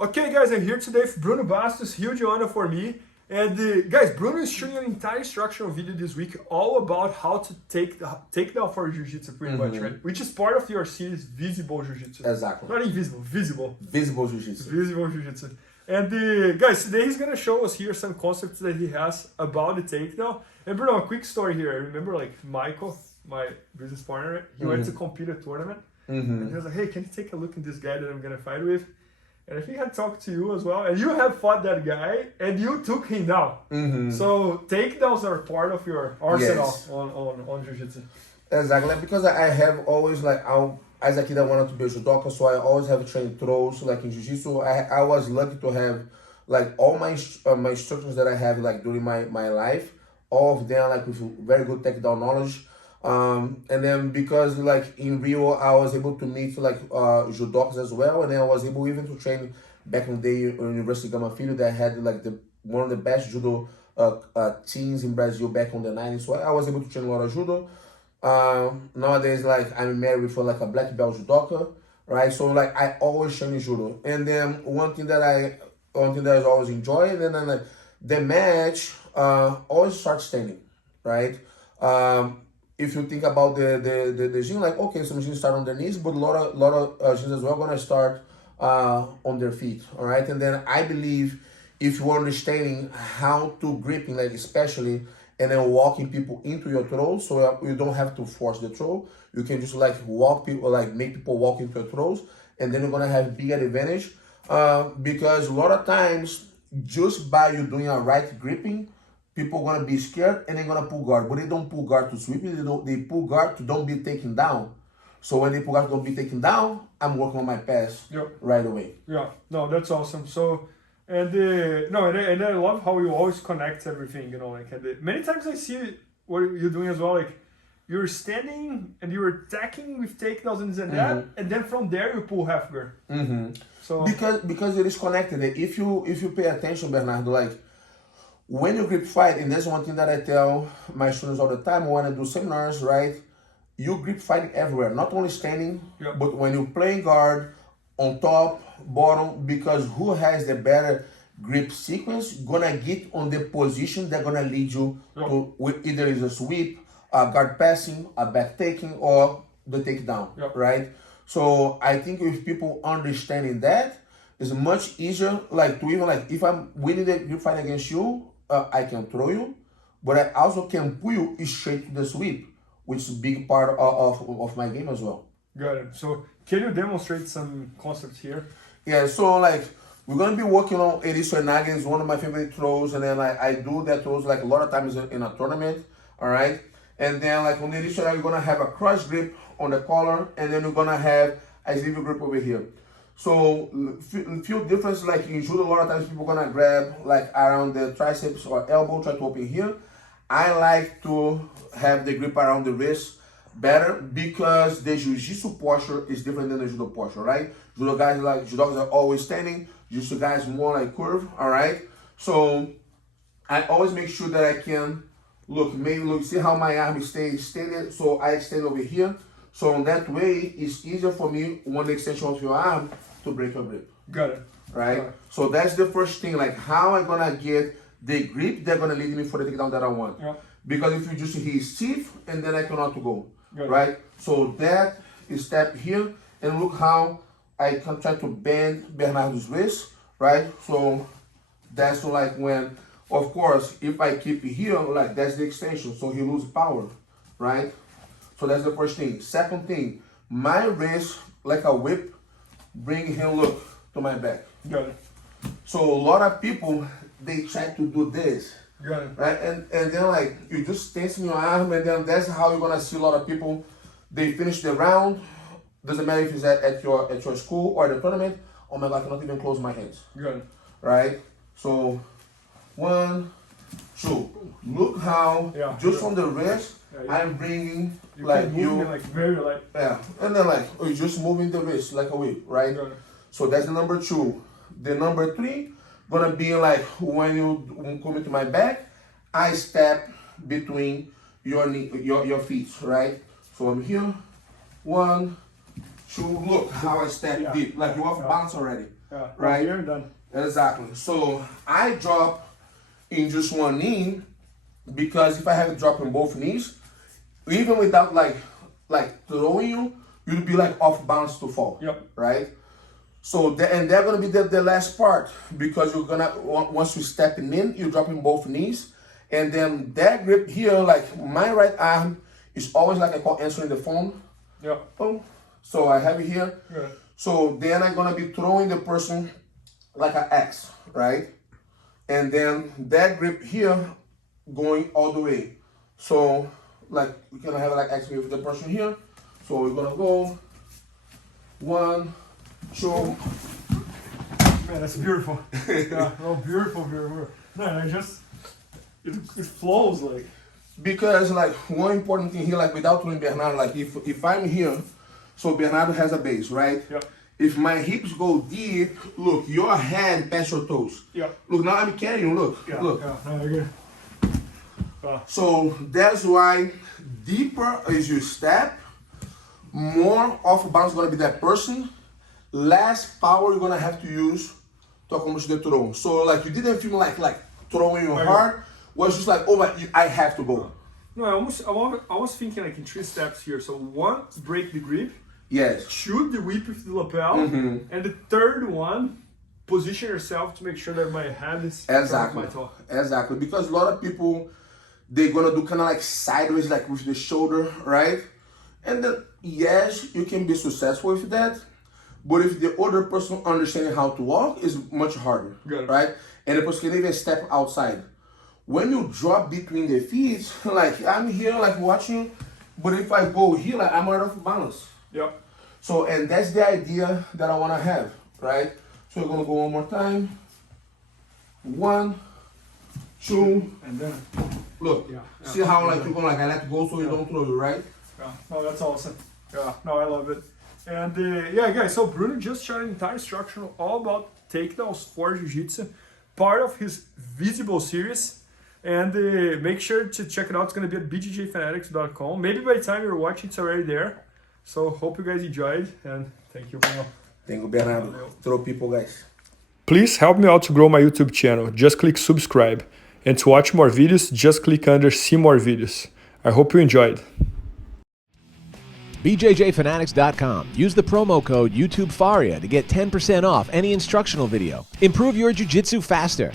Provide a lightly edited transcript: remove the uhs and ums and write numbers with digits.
Okay, guys, I'm here today with Bruno Bastos. Huge honor for me. And guys, Bruno is showing an entire instructional video this week all about how to take down for Jiu-Jitsu pretty much, right? Which is part of your series, Visible Jiu-Jitsu. Exactly. Not invisible, visible. Visible Jiu-Jitsu. Visible Jiu-Jitsu. And guys, today he's going to show us here some concepts that he has about the takedown. And Bruno, a quick story here. I remember like Michael, my business partner, he went to compete at a tournament. And he was like, hey, can you take a look at this guy that I'm going to fight with? And I think I talked to you as well, and you have fought that guy, and you took him down. So takedowns are part of your arsenal on Jiu-Jitsu. Exactly, because I have always like, as a kid I wanted to be a judoka, so I always have trained throws like in Jiu-Jitsu. I was lucky to have like all my instructors that I have like during my life, all of them like with very good takedown knowledge. And then because like in Rio I was able to meet like judokas as well, and then I was able even to train back in the day at University Gama Filho that had like one of the best judo teams in Brazil back in the 90s. So I was able to train a lot of judo. Nowadays like I'm married with like a black belt judoka, right? So like I always train judo. And then one thing that I always enjoy, and then like the match always start standing, right? If you think about the gym, like okay, some gyms start on their knees, but a lot of gyms as well gonna start on their feet, all right? And then I believe if you're understanding how to gripping, like especially, and then walking people into your throws, so you don't have to force the throw. You can just like walk people, like make people walk into your throws, and then you're gonna have bigger advantage because a lot of times just by you doing a right gripping, people are gonna be scared and they're gonna pull guard, but they don't pull guard to sweep it. They pull guard to don't be taken down. So when they pull guard to don't be taken down, I'm working on my pass right away. Yeah, no, that's awesome. So, and I love how you always connect everything. You know, like many times I see what you're doing as well. Like you're standing and you're attacking with takedowns and that, and then from there you pull half guard. So because it is connected. If you pay attention, Bernardo, like. When you grip fight, and that's one thing that I tell my students all the time when I do seminars, right? You grip fighting everywhere, not only standing, but when you play guard, on top, bottom, because who has the better grip sequence gonna get on the position that's gonna lead you to either is a sweep, a guard passing, a back taking, or the takedown, right? So I think if people understanding that, it's much easier, like to even like if I'm winning the grip fight against you, I can throw you, but I also can pull you straight to the sweep, which is a big part of my game as well. Got it. So can you demonstrate some concepts here? Yeah, so like we're gonna be working on Eriso Enage, is one of my favorite throws, and then like I do that throws like a lot of times in a tournament, all right? And then like on Eriso Enage, you're gonna have a cross grip on the collar, and then you're gonna have a sliver grip over here. So few differences, like in judo, a lot of times people gonna grab like around the triceps or elbow, try to open here. I like to have the grip around the wrist better because the jiu-jitsu posture is different than the judo posture, right? Judo guys like judokas are always standing, jiu-jitsu guys more like curve, all right? So I always make sure that I can look, see how my arm stays extended, so I extend over here. So in that way, it's easier for me on the extension of your arm to break your grip. Got it. Right? Got it. So that's the first thing, like how I'm gonna get the grip that's gonna lead me for the takedown that I want. Because if you just hit stiff and then I cannot go. Right? So that is step here, and look how I can try to bend Bernardo's wrist, right? So that's like when, of course, if I keep it here, like that's the extension, so he loses power, right? So that's the first thing. Second thing, my wrist, like a whip, bring him, look, to my back. Got it. So a lot of people, they try to do this. Got it. Right? And then like, you just tensing your arm, and then that's how you're gonna see a lot of people, they finish the round, doesn't matter if it's at your school or the tournament, oh my God, I cannot even close my hands. Got it. Right? So, 1, 2. Look how, just from the wrist, I'm bringing like you, like very like and then like you're just moving the wrist like a whip, right? So that's the number 2. The number 3 gonna be like when you come into my back, I step between your knee, your feet, right? So I'm here, 1, 2. Look how I step deep, like you're off balance already. Yeah. Right? You're done. Exactly. So I drop in just one knee because if I have a drop in both knees, even without like throwing you, you'd be like off balance to fall. Yep. Right? So and they're gonna be the last part because you're gonna once you step in, you drop in both knees, and then that grip here, like my right arm is always like I call answering the phone. Yep. Boom. So I have it here. Good. So then I'm gonna be throwing the person like an X, right? And then that grip here going all the way. So like we're gonna have like X with the person here. So we're gonna go 1, 2. Man, that's beautiful. Yeah, oh, beautiful, beautiful. Man, it flows like. Because like one important thing here, like without throwing Bernardo, like if I'm here, so Bernardo has a base, right? Yep. If my hips go deep, look, your hand past your toes. Yep. Look, now I'm carrying you, look, Yeah, look. yeah, no, you're good. So that's why deeper as you step, more off balance is gonna be that person, less power you're gonna have to use to accomplish the throw. So like you didn't feel like throwing your heart, was just like, oh, but I have to go. No, I was thinking like in 3 steps here. So 1, break the grip. Yes. 2, the whip with the lapel. And the third one, position yourself to make sure that my hand is Exactly. my toe. Exactly. Because a lot of people, they're gonna do kind of like sideways, like with the shoulder, right? And then, yes, you can be successful with that. But if the other person understanding how to walk is much harder, right? And the person can even step outside. When you drop between the feet, like I'm here, like watching, but if I go here, like I'm out of balance. Yep. So, and that's the idea that I want to have, right? So we're gonna go one more time. 1, 2, and then look. See how like you're gonna like I let go so you don't throw you, right? Yeah. No, that's awesome. Yeah. No, I love it. And yeah, guys. So Bruno just shot an entire instructional all about takedowns for Jiu-Jitsu, part of his Visible series. And make sure to check it out. It's going to be at bjjfanatics.com. Maybe by the time you're watching, it's already there. So hope you guys enjoyed. And thank you, Bruno. Thank you, Bernardo. Throw people, guys. Please help me out to grow my YouTube channel. Just click subscribe. And to watch more videos, just click under see more videos. I hope you enjoyed. BJJFanatics.com. Use the promo code YouTubeFaria to get 10% off any instructional video. Improve your jiu-jitsu faster.